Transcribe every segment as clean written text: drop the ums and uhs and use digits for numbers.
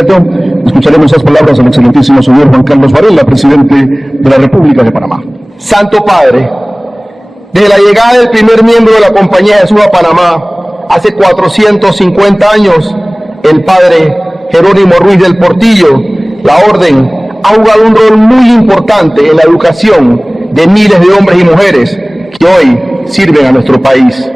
inmediato escucharemos las palabras del excelentísimo señor Juan Carlos Varela, presidente de la República de Panamá. Santo Padre, desde la llegada del primer miembro de la Compañía de Jesús a Panamá, hace 450 años, el padre Jerónimo Ruiz del Portillo, la orden ha jugado un rol muy importante en la educación de miles de hombres y mujeres que hoy sirven a nuestro país.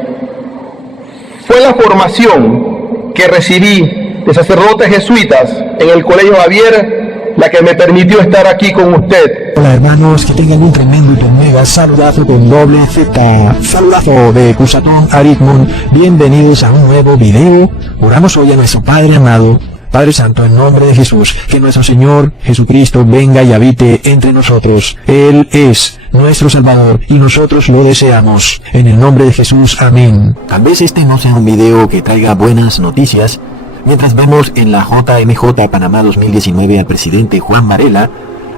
Fue la formación que recibí de sacerdotes jesuitas en el Colegio Javier la que me permitió estar aquí con usted. Hola hermanos, que tengan un tremendo y mega saludazo con doble Z. Saludazo de Cusatón Aritmon. Bienvenidos a un nuevo video. Oramos hoy a nuestro Padre amado, Padre Santo, en nombre de Jesús, que nuestro Señor Jesucristo venga y habite entre nosotros. Él es nuestro Salvador y nosotros lo deseamos. En el nombre de Jesús, amén. Tal vez este no sea un video que traiga buenas noticias, mientras vemos en la JMJ Panamá 2019 al presidente Juan Varela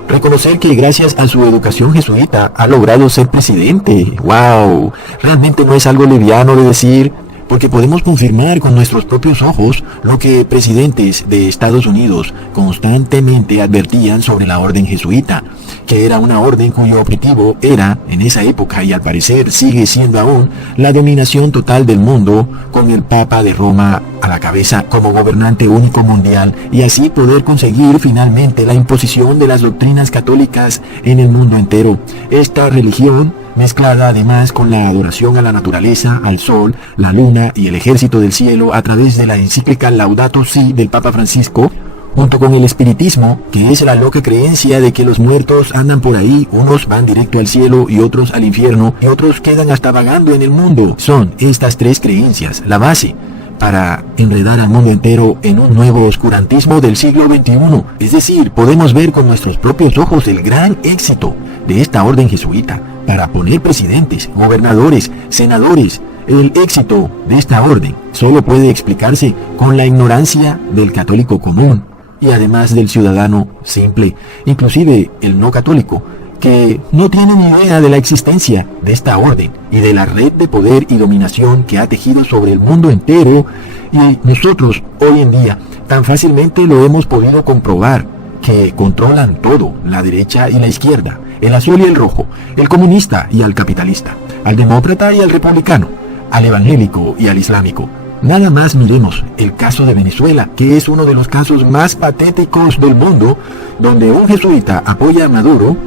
reconocer que gracias a su educación jesuita ha logrado ser presidente. ¡Wow! Realmente no es algo liviano de decir, porque podemos confirmar con nuestros propios ojos lo que presidentes de Estados Unidos constantemente advertían sobre la orden jesuita, que era una orden cuyo objetivo era, en esa época y al parecer sigue siendo aún, la dominación total del mundo, con el Papa de Roma a la cabeza como gobernante único mundial, y así poder conseguir finalmente la imposición de las doctrinas católicas en el mundo entero. Esta religión, mezclada además con la adoración a la naturaleza, al sol, la luna y el ejército del cielo a través de la encíclica Laudato Si del Papa Francisco, junto con el espiritismo, que es la loca creencia de que los muertos andan por ahí, unos van directo al cielo y otros al infierno, y otros quedan hasta vagando en el mundo. Son estas tres creencias la base para enredar al mundo entero en un nuevo oscurantismo del siglo XXI. Es decir, podemos ver con nuestros propios ojos el gran éxito de esta orden jesuita para poner presidentes, gobernadores, senadores. El éxito de esta orden solo puede explicarse con la ignorancia del católico común y además del ciudadano simple, inclusive el no católico, que no tiene ni idea de la existencia de esta orden y de la red de poder y dominación que ha tejido sobre el mundo entero, y nosotros hoy en día tan fácilmente lo hemos podido comprobar, que controlan todo, la derecha y la izquierda, el azul y el rojo, el comunista y al capitalista, al demócrata y al republicano, al evangélico y al islámico. Nada más miremos el caso de Venezuela, que es uno de los casos más patéticos del mundo, donde un jesuita apoya a Maduro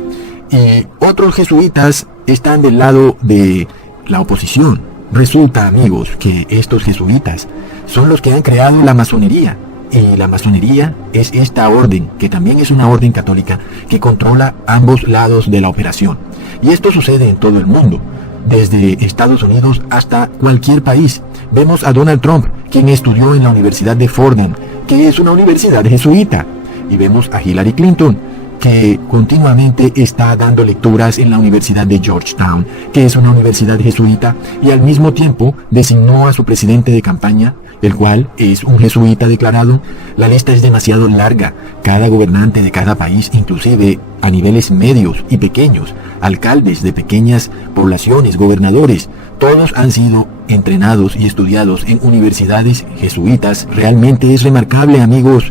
y otros jesuitas están del lado de la oposición. Resulta, amigos, que estos jesuitas son los que han creado la masonería, y la masonería es esta orden, que también es una orden católica, que controla ambos lados de la operación. Y esto sucede en todo el mundo, desde Estados Unidos hasta cualquier país. Vemos a Donald Trump, quien estudió en la Universidad de Fordham, que es una universidad jesuita, y vemos a Hillary Clinton, que continuamente está dando lecturas en la Universidad de Georgetown, que es una universidad jesuita, y al mismo tiempo designó a su presidente de campaña, el cual es un jesuita declarado. La lista es demasiado larga. Cada gobernante de cada país, inclusive a niveles medios y pequeños, alcaldes de pequeñas poblaciones, gobernadores, todos han sido entrenados y estudiados en universidades jesuitas. Realmente es remarcable, amigos,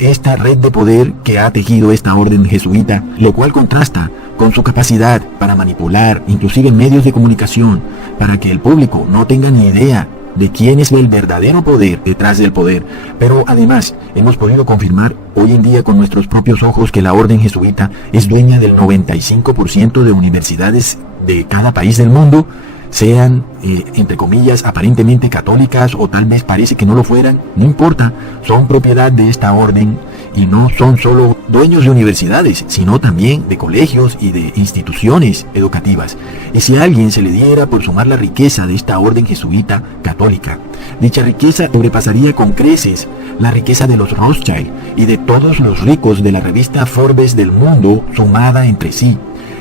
esta red de poder que ha tejido esta orden jesuita, lo cual contrasta con su capacidad para manipular inclusive medios de comunicación, para que el público no tenga ni idea de quién es el verdadero poder detrás del poder. Pero además hemos podido confirmar hoy en día con nuestros propios ojos que la orden jesuita es dueña del 95% de universidades de cada país del mundo, sean, entre comillas, aparentemente católicas o tal vez parece que no lo fueran, no importa, son propiedad de esta orden y no son solo dueños de universidades, sino también de colegios y de instituciones educativas. Y si a alguien se le diera por sumar la riqueza de esta orden jesuita católica, dicha riqueza sobrepasaría con creces la riqueza de los Rothschild y de todos los ricos de la revista Forbes del mundo sumada entre sí.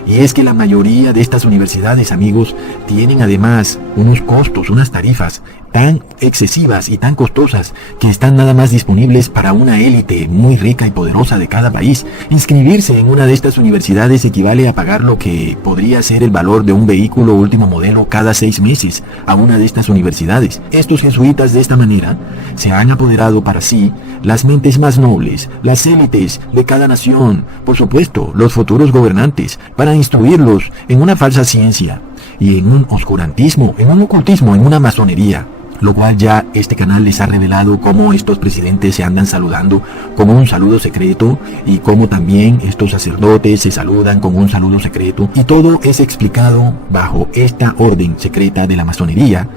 Y es que la mayoría de estas universidades, amigos, tienen además unos costos, unas tarifas tan excesivas y tan costosas que están nada más disponibles para una élite muy rica y poderosa de cada país. Inscribirse en una de estas universidades equivale a pagar lo que podría ser el valor de un vehículo último modelo cada 6 meses a una de estas universidades. Estos jesuitas de esta manera se han apoderado para sí las mentes más nobles, las élites de cada nación, por supuesto, los futuros gobernantes, para instruirlos en una falsa ciencia y en un oscurantismo, en un ocultismo, en una masonería. Lo cual ya este canal les ha revelado cómo estos presidentes se andan saludando con un saludo secreto y cómo también estos sacerdotes se saludan con un saludo secreto, y todo es explicado bajo esta orden secreta de la masonería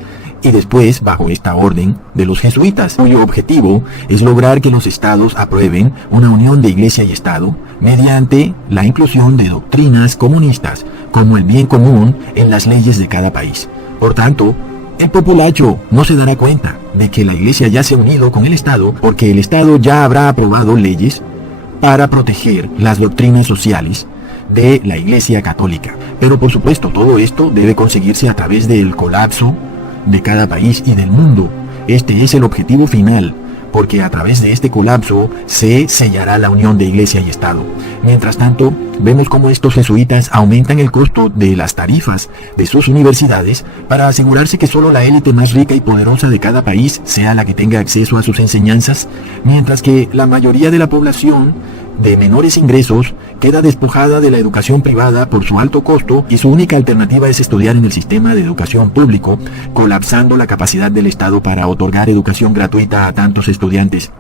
y después bajo esta orden de los jesuitas, cuyo objetivo es lograr que los estados aprueben una unión de iglesia y estado mediante la inclusión de doctrinas comunistas como el bien común en las leyes de cada país. Por tanto, el populacho no se dará cuenta de que la iglesia ya se ha unido con el Estado, porque el Estado ya habrá aprobado leyes para proteger las doctrinas sociales de la iglesia católica. Pero por supuesto todo esto debe conseguirse a través del colapso de cada país y del mundo. Este es el objetivo final, porque a través de este colapso se sellará la unión de iglesia y Estado. Mientras tanto, vemos cómo estos jesuitas aumentan el costo de las tarifas de sus universidades para asegurarse que solo la élite más rica y poderosa de cada país sea la que tenga acceso a sus enseñanzas, mientras que la mayoría de la población de menores ingresos queda despojada de la educación privada por su alto costo, y su única alternativa es estudiar en el sistema de educación público, colapsando la capacidad del Estado para otorgar educación gratuita a tantos estudiantes.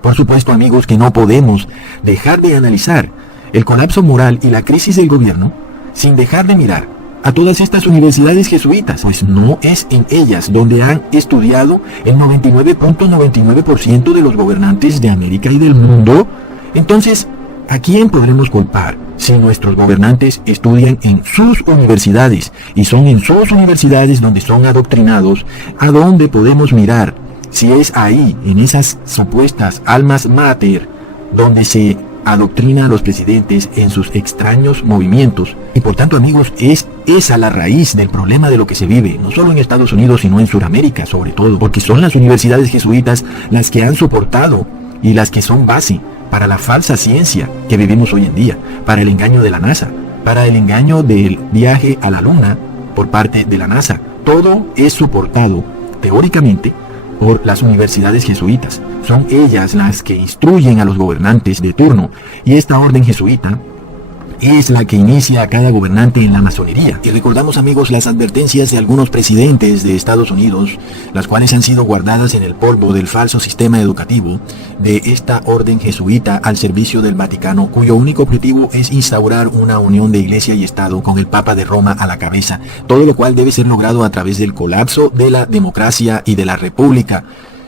Por supuesto, amigos, que no podemos dejar de analizar el colapso moral y la crisis del gobierno sin dejar de mirar a todas estas universidades jesuitas, pues no es en ellas donde han estudiado el 99.99% de los gobernantes de América y del mundo. Entonces, ¿a quién podremos culpar si nuestros gobernantes estudian en sus universidades y son en sus universidades donde son adoctrinados? ¿A dónde podemos mirar si es ahí, en esas supuestas almas mater, donde se adoctrina a los presidentes en sus extraños movimientos? Y por tanto, amigos, es esa la raíz del problema de lo que se vive, no solo en Estados Unidos, sino en Sudamérica sobre todo, porque son las universidades jesuitas las que han soportado y las que son base para la falsa ciencia que vivimos hoy en día, para el engaño de la NASA, para el engaño del viaje a la Luna por parte de la NASA. Todo es soportado teóricamente por las universidades jesuitas. Son ellas las que instruyen a los gobernantes de turno, y esta orden jesuita es la que inicia a cada gobernante en la masonería. Y recordamos, amigos, las advertencias de algunos presidentes de Estados Unidos, las cuales han sido guardadas en el polvo del falso sistema educativo de esta orden jesuita al servicio del Vaticano, cuyo único objetivo es instaurar una unión de iglesia y Estado con el Papa de Roma a la cabeza, todo lo cual debe ser logrado a través del colapso de la democracia y de la república.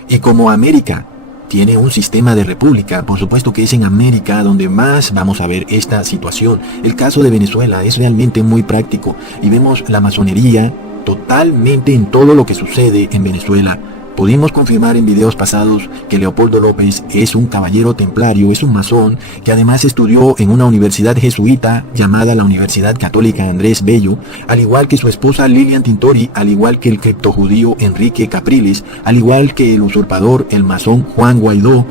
Y como América tiene un sistema de república, por supuesto que es en América donde más vamos a ver esta situación. El caso de Venezuela es realmente muy práctico y vemos la masonería totalmente en todo lo que sucede en Venezuela. Pudimos confirmar en videos pasados que Leopoldo López es un caballero templario, es un masón, que además estudió en una universidad jesuita llamada la Universidad Católica Andrés Bello, al igual que su esposa Lilian Tintori, al igual que el criptojudío Enrique Capriles, al igual que el usurpador, el masón Juan Guaidó,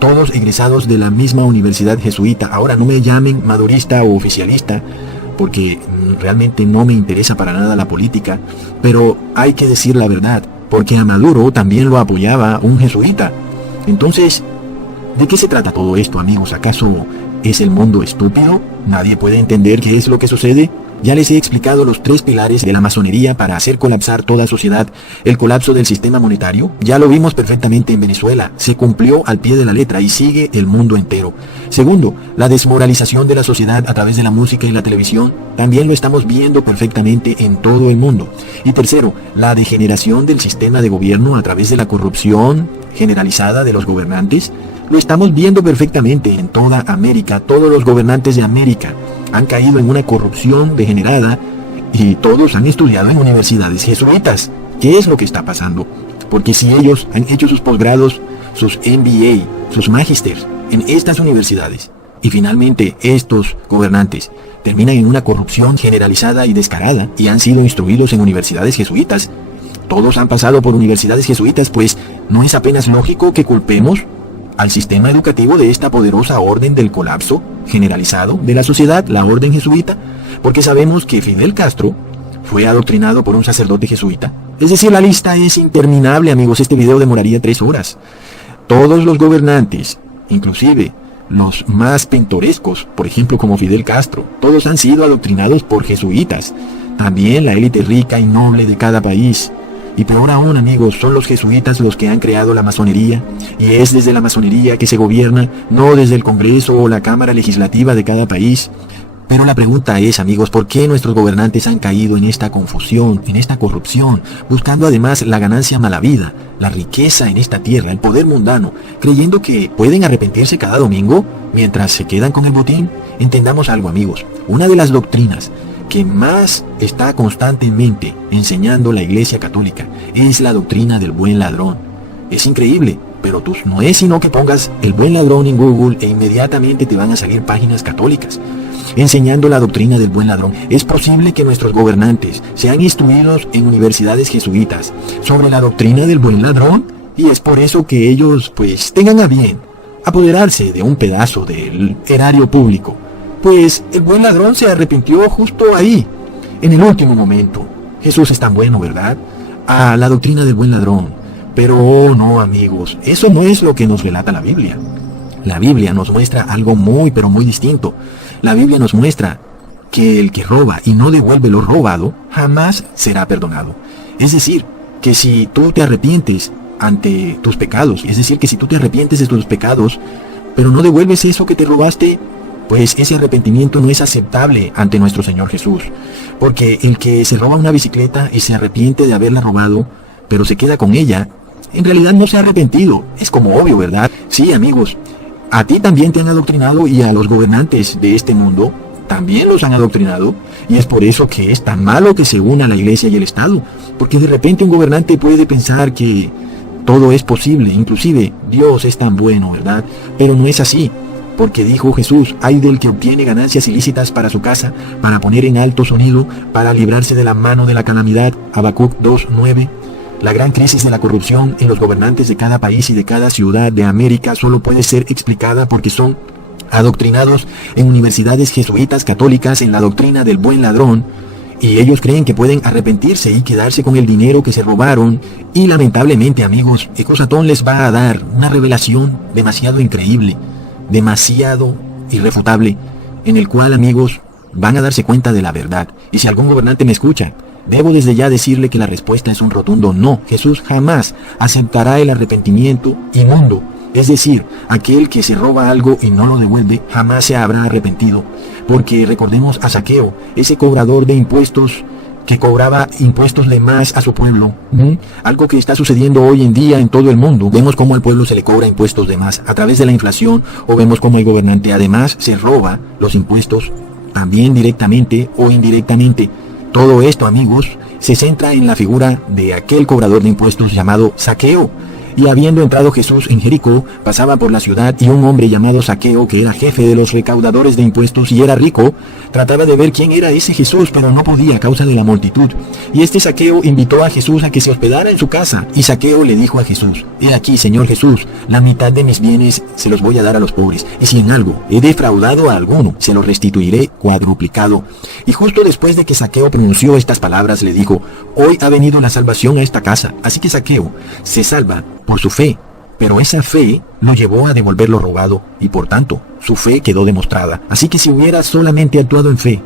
todos egresados de la misma universidad jesuita. Ahora, no me llamen madurista o oficialista, porque realmente no me interesa para nada la política, pero hay que decir la verdad, porque a Maduro también lo apoyaba un jesuita. Entonces, ¿de qué se trata todo esto, amigos? ¿Acaso es el mundo estúpido? ¿Nadie puede entender qué es lo que sucede? Ya les he explicado los 3 pilares de la masonería para hacer colapsar toda sociedad. El colapso del sistema monetario, ya lo vimos perfectamente en Venezuela, se cumplió al pie de la letra y sigue el mundo entero. Segundo, la desmoralización de la sociedad a través de la música y la televisión, también lo estamos viendo perfectamente en todo el mundo. Y tercero, la degeneración del sistema de gobierno a través de la corrupción generalizada de los gobernantes, lo estamos viendo perfectamente en toda América. Todos los gobernantes de América han caído en una corrupción degenerada y todos han estudiado en universidades jesuitas. ¿Qué es lo que está pasando? Porque si ellos han hecho sus posgrados, sus MBA, sus magísters en estas universidades, y finalmente estos gobernantes terminan en una corrupción generalizada y descarada y han sido instruidos en universidades jesuitas, todos han pasado por universidades jesuitas, pues ¿no es apenas lógico que culpemos al sistema educativo de esta poderosa orden del colapso generalizado de la sociedad, la orden jesuita? Porque sabemos que Fidel Castro fue adoctrinado por un sacerdote jesuita. Es decir, la lista es interminable, amigos. Este video demoraría 3 horas. Todos los gobernantes, inclusive los más pintorescos, por ejemplo como Fidel Castro, todos han sido adoctrinados por jesuitas. También la élite rica y noble de cada país. Y peor aún, amigos, son los jesuitas los que han creado la masonería, y es desde la masonería que se gobierna, no desde el Congreso o la Cámara Legislativa de cada país. Pero la pregunta es, amigos, ¿por qué nuestros gobernantes han caído en esta confusión, en esta corrupción, buscando además la ganancia mala vida, la riqueza en esta tierra, el poder mundano, creyendo que pueden arrepentirse cada domingo mientras se quedan con el botín? Entendamos algo, amigos, una de las doctrinas que más está constantemente enseñando la Iglesia Católica es la doctrina del buen ladrón. Es increíble, pero tú no es sino que pongas el buen ladrón en Google e inmediatamente te van a salir páginas católicas enseñando la doctrina del buen ladrón. Es posible que nuestros gobernantes sean instruidos en universidades jesuitas sobre la doctrina del buen ladrón, y es por eso que ellos pues tengan a bien apoderarse de un pedazo del erario público. Pues el buen ladrón se arrepintió justo ahí, en el último momento. Jesús es tan bueno, ¿verdad? A la doctrina del buen ladrón. Pero oh, no, amigos, eso no es lo que nos relata la Biblia. La Biblia nos muestra algo muy, pero muy distinto. La Biblia nos muestra que el que roba y no devuelve lo robado, jamás será perdonado. Es decir, que si tú te arrepientes ante tus pecados, es decir, que si tú te arrepientes de tus pecados, pero no devuelves eso que te robaste, pues ese arrepentimiento no es aceptable ante nuestro Señor Jesús. Porque el que se roba una bicicleta y se arrepiente de haberla robado, pero se queda con ella, en realidad no se ha arrepentido. Es como obvio, ¿verdad? Sí, amigos, a ti también te han adoctrinado, y a los gobernantes de este mundo también los han adoctrinado, y es por eso que es tan malo que se una la Iglesia y el Estado, porque de repente un gobernante puede pensar que todo es posible, inclusive Dios es tan bueno, ¿verdad? Pero no es así, porque dijo Jesús: hay del que obtiene ganancias ilícitas para su casa, para poner en alto sonido, para librarse de la mano de la calamidad. Habacuc 2:9. La gran crisis de la corrupción en los gobernantes de cada país y de cada ciudad de América solo puede ser explicada porque son adoctrinados en universidades jesuitas católicas en la doctrina del buen ladrón, y ellos creen que pueden arrepentirse y quedarse con el dinero que se robaron. Y lamentablemente, amigos, Ecosatón les va a dar una revelación demasiado increíble, demasiado irrefutable, en el cual, amigos, van a darse cuenta de la verdad. Y si algún gobernante me escucha, debo desde ya decirle que la respuesta es un rotundo no. Jesús jamás aceptará el arrepentimiento inmundo. Es decir, aquel que se roba algo y no lo devuelve, jamás se habrá arrepentido. Porque recordemos a Zaqueo, ese cobrador de impuestos que cobraba impuestos de más a su pueblo. Algo que está sucediendo hoy en día en todo el mundo. Vemos cómo al pueblo se le cobra impuestos de más a través de la inflación, o vemos cómo el gobernante además se roba los impuestos también directamente o indirectamente. Todo esto, amigos, se centra en la figura de aquel cobrador de impuestos llamado Zaqueo. Y habiendo entrado Jesús en Jericó, pasaba por la ciudad, y un hombre llamado Zaqueo, que era jefe de los recaudadores de impuestos y era rico, trataba de ver quién era ese Jesús, pero no podía a causa de la multitud. Y este Zaqueo invitó a Jesús a que se hospedara en su casa. Y Zaqueo le dijo a Jesús: he aquí, Señor Jesús, la mitad de mis bienes se los voy a dar a los pobres, y si en algo he defraudado a alguno, se lo restituiré cuadruplicado. Y justo después de que Zaqueo pronunció estas palabras, le dijo: hoy ha venido la salvación a esta casa. Así que Zaqueo se salva por su fe, pero esa fe lo llevó a devolver lo robado, y por tanto su fe quedó demostrada. Así que si hubiera solamente actuado en fe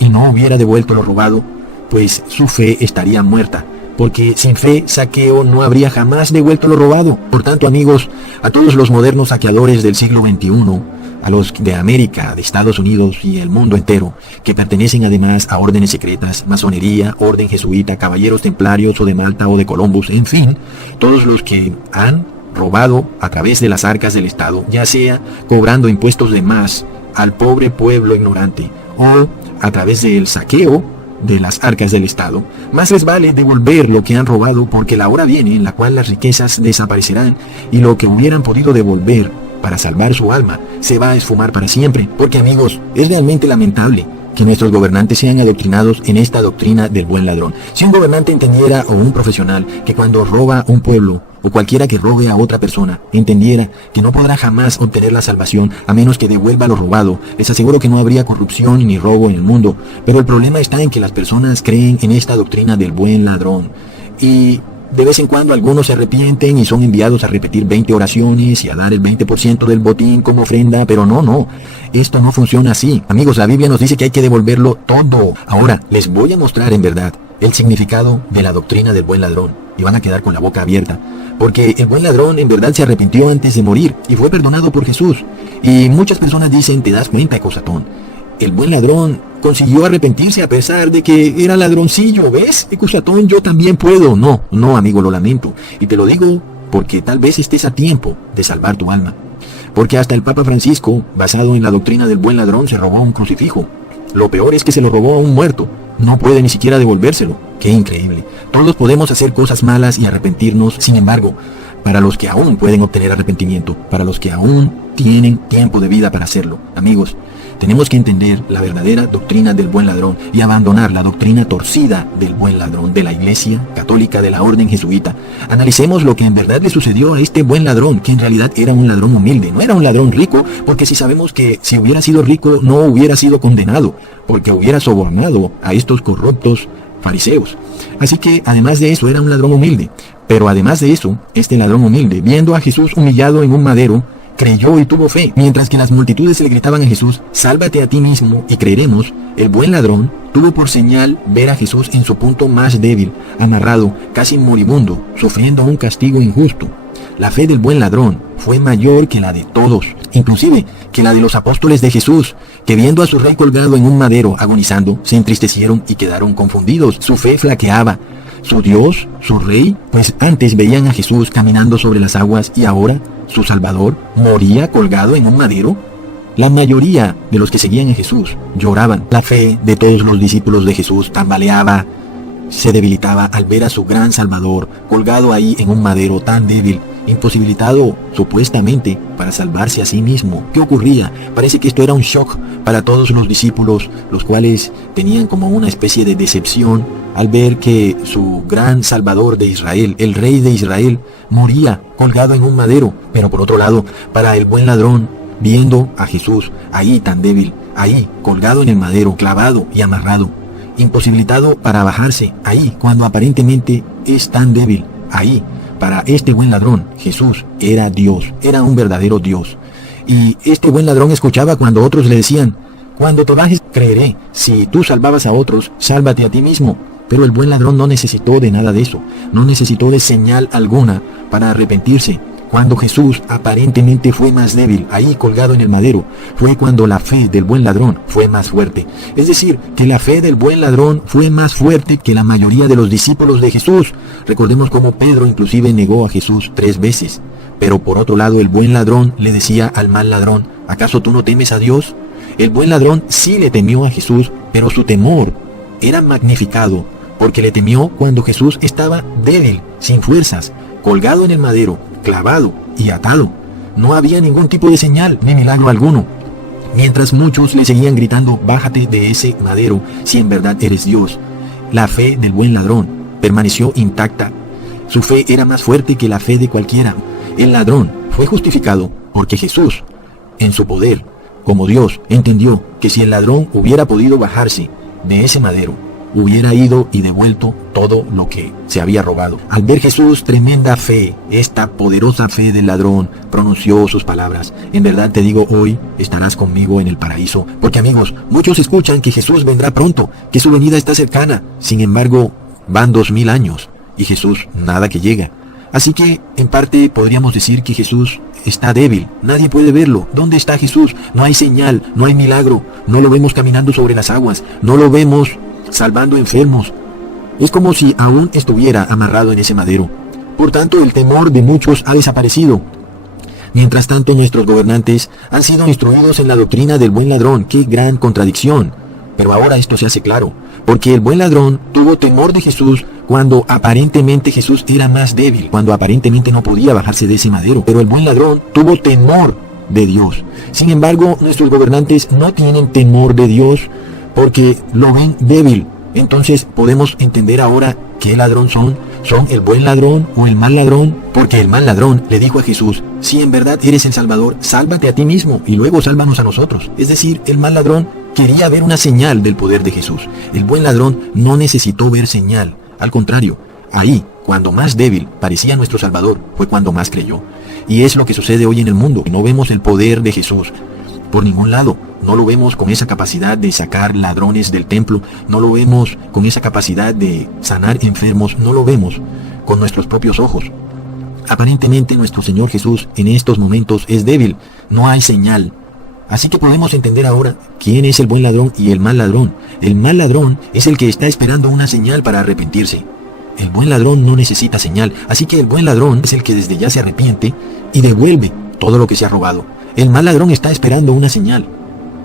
y no hubiera devuelto lo robado, pues su fe estaría muerta, porque sin fe Zaqueo no habría jamás devuelto lo robado. Por tanto, amigos, a todos los modernos saqueadores del siglo XXI, a los de América, de Estados Unidos y el mundo entero, que pertenecen además a órdenes secretas, masonería, orden jesuita, caballeros templarios o de Malta o de Columbus, en fin, todos los que han robado a través de las arcas del Estado, ya sea cobrando impuestos de más al pobre pueblo ignorante o a través del saqueo de las arcas del Estado, más les vale devolver lo que han robado, porque la hora viene en la cual las riquezas desaparecerán y lo que hubieran podido devolver para salvar su alma se va a esfumar para siempre. Porque, amigos, es realmente lamentable que nuestros gobernantes sean adoctrinados en esta doctrina del buen ladrón. Si un gobernante entendiera, o un profesional, que cuando roba un pueblo, o cualquiera que robe a otra persona, entendiera que no podrá jamás obtener la salvación a menos que devuelva lo robado, les aseguro que no habría corrupción ni robo en el mundo. Pero el problema está en que las personas creen en esta doctrina del buen ladrón. Y de vez en cuando algunos se arrepienten y son enviados a repetir 20 oraciones y a dar el 20% del botín como ofrenda, pero no, esto no funciona así. Amigos, la Biblia nos dice que hay que devolverlo todo. Ahora, les voy a mostrar en verdad el significado de la doctrina del buen ladrón, y van a quedar con la boca abierta, porque el buen ladrón en verdad se arrepintió antes de morir y fue perdonado por Jesús. Y muchas personas dicen, ¿te das cuenta, Ecusatón? El buen ladrón consiguió arrepentirse a pesar de que era ladroncillo, ¿ves? Ecusatón, yo también puedo. No, amigo, lo lamento. Y te lo digo porque tal vez estés a tiempo de salvar tu alma. Porque hasta el Papa Francisco, basado en la doctrina del buen ladrón, se robó un crucifijo. Lo peor es que se lo robó a un muerto. No puede ni siquiera devolvérselo. ¡Qué increíble! Todos podemos hacer cosas malas y arrepentirnos. Sin embargo, para los que aún pueden obtener arrepentimiento, para los que aún tienen tiempo de vida para hacerlo, amigos, tenemos que entender la verdadera doctrina del buen ladrón y abandonar la doctrina torcida del buen ladrón de la Iglesia Católica de la Orden Jesuita. Analicemos lo que en verdad le sucedió a este buen ladrón, que en realidad era un ladrón humilde. No era un ladrón rico, porque si sabemos que si hubiera sido rico no hubiera sido condenado, porque hubiera sobornado a estos corruptos fariseos. Así que además de eso era un ladrón humilde. Pero además de eso, este ladrón humilde, viendo a Jesús humillado en un madero, creyó y tuvo fe. Mientras que las multitudes le gritaban a Jesús, sálvate a ti mismo y creeremos, el buen ladrón tuvo por señal ver a Jesús en su punto más débil, amarrado, casi moribundo, sufriendo un castigo injusto. La fe del buen ladrón fue mayor que la de todos, inclusive que la de los apóstoles de Jesús, que viendo a su rey colgado en un madero agonizando, se entristecieron y quedaron confundidos. Su fe flaqueaba. Su Dios, su rey, pues antes veían a Jesús caminando sobre las aguas y ahora su Salvador moría colgado en un madero. La mayoría de los que seguían a Jesús lloraban. La fe de todos los discípulos de Jesús tambaleaba, se debilitaba al ver a su gran Salvador colgado ahí en un madero tan débil, imposibilitado supuestamente para salvarse a sí mismo. ¿Qué ocurría? Parece que esto era un shock para todos los discípulos, los cuales tenían como una especie de decepción al ver que su gran Salvador de Israel, el Rey de Israel, moría colgado en un madero. Pero por otro lado, para el buen ladrón, viendo a Jesús ahí tan débil, ahí colgado en el madero, clavado y amarrado, imposibilitado para bajarse, ahí cuando aparentemente es tan débil, ahí, para este buen ladrón, Jesús era Dios, era un verdadero Dios. Y este buen ladrón escuchaba cuando otros le decían, cuando te bajes creeré, si tú salvabas a otros, sálvate a ti mismo. Pero el buen ladrón no necesitó de nada de eso, no necesitó de señal alguna para arrepentirse. Cuando Jesús aparentemente fue más débil, ahí colgado en el madero, fue cuando la fe del buen ladrón fue más fuerte. Es decir, que la fe del buen ladrón fue más fuerte que la mayoría de los discípulos de Jesús. Recordemos cómo Pedro inclusive negó a Jesús 3 veces. Pero por otro lado, el buen ladrón le decía al mal ladrón, ¿acaso tú no temes a Dios? El buen ladrón sí le temió a Jesús, pero su temor era magnificado, porque le temió cuando Jesús estaba débil, sin fuerzas, colgado en el madero, clavado y atado. No había ningún tipo de señal ni milagro alguno. Mientras muchos le seguían gritando, bájate de ese madero si en verdad eres Dios. La fe del buen ladrón permaneció intacta. Su fe era más fuerte que la fe de cualquiera. El ladrón fue justificado porque Jesús, en su poder, como Dios, entendió que si el ladrón hubiera podido bajarse de ese madero, hubiera ido y devuelto todo lo que se había robado. Al ver Jesús tremenda fe, esta poderosa fe del ladrón, pronunció sus palabras, en verdad te digo, hoy estarás conmigo en el paraíso. Porque amigos, muchos escuchan que Jesús vendrá pronto, que su venida está cercana. Sin embargo, van 2000 años y Jesús nada que llega. Así que, en parte, podríamos decir que Jesús está débil. Nadie puede verlo. ¿Dónde está Jesús? No hay señal, no hay milagro. No lo vemos caminando sobre las aguas. No lo vemos salvando enfermos. Es como si aún estuviera amarrado en ese madero. Por tanto, el temor de muchos ha desaparecido. Mientras tanto, nuestros gobernantes han sido instruidos en la doctrina del buen ladrón. ¡Qué gran contradicción! Pero ahora esto se hace claro, porque el buen ladrón tuvo temor de Jesús cuando aparentemente Jesús era más débil, cuando aparentemente no podía bajarse de ese madero. Pero el buen ladrón tuvo temor de Dios. Sin embargo, nuestros gobernantes no tienen temor de Dios, porque lo ven débil. Entonces podemos entender ahora qué ladrón son el buen ladrón o el mal ladrón, porque el mal ladrón le dijo a Jesús: si en verdad eres el Salvador, sálvate a ti mismo y luego sálvanos a nosotros. Es decir, el mal ladrón quería ver una señal del poder de Jesús. El buen ladrón no necesitó ver señal, al contrario, ahí, cuando más débil parecía nuestro Salvador, fue cuando más creyó. Y es lo que sucede hoy en el mundo. No vemos el poder de Jesús por ningún lado. No lo vemos con esa capacidad de sacar ladrones del templo. No lo vemos con esa capacidad de sanar enfermos. No lo vemos con nuestros propios ojos. Aparentemente nuestro Señor Jesús en estos momentos es débil. No hay señal. Así que podemos entender ahora quién es el buen ladrón y el mal ladrón. El mal ladrón es el que está esperando una señal para arrepentirse. El buen ladrón no necesita señal, así que el buen ladrón es el que desde ya se arrepiente y devuelve todo lo que se ha robado. El mal ladrón está esperando una señal,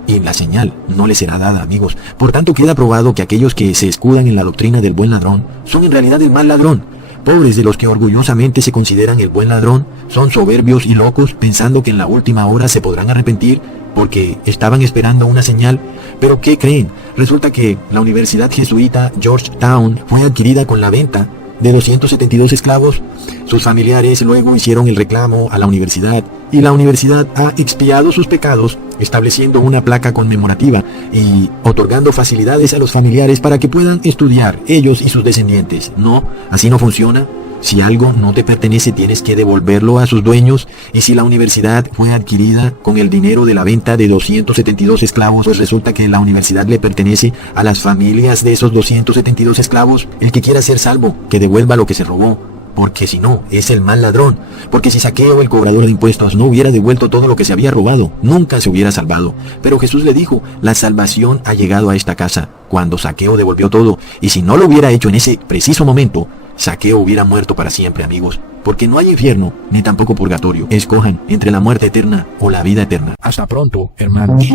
y la señal no le será dada, amigos. Por tanto, queda probado que aquellos que se escudan en la doctrina del buen ladrón son en realidad el mal ladrón. Pobres de los que orgullosamente se consideran el buen ladrón, son soberbios y locos pensando que en la última hora se podrán arrepentir porque estaban esperando una señal. ¿Pero qué creen? Resulta que la Universidad Jesuita Georgetown fue adquirida con la venta de 272 esclavos. Sus familiares luego hicieron el reclamo a la universidad y la universidad ha expiado sus pecados estableciendo una placa conmemorativa y otorgando facilidades a los familiares para que puedan estudiar ellos y sus descendientes. No, así no funciona. Si algo no te pertenece, tienes que devolverlo a sus dueños. Y si la universidad fue adquirida con el dinero de la venta de 272 esclavos, pues resulta que la universidad le pertenece a las familias de esos 272 esclavos. El que quiera ser salvo, que devuelva lo que se robó, porque si no, es el mal ladrón. Porque si Zaqueo, el cobrador de impuestos, no hubiera devuelto todo lo que se había robado, nunca se hubiera salvado. Pero Jesús le dijo: la salvación ha llegado a esta casa cuando Zaqueo devolvió todo. Y si no lo hubiera hecho en ese preciso momento, Zaqueo hubiera muerto para siempre, amigos, porque no hay infierno ni tampoco purgatorio. Escojan entre la muerte eterna o la vida eterna. Hasta pronto, hermanos.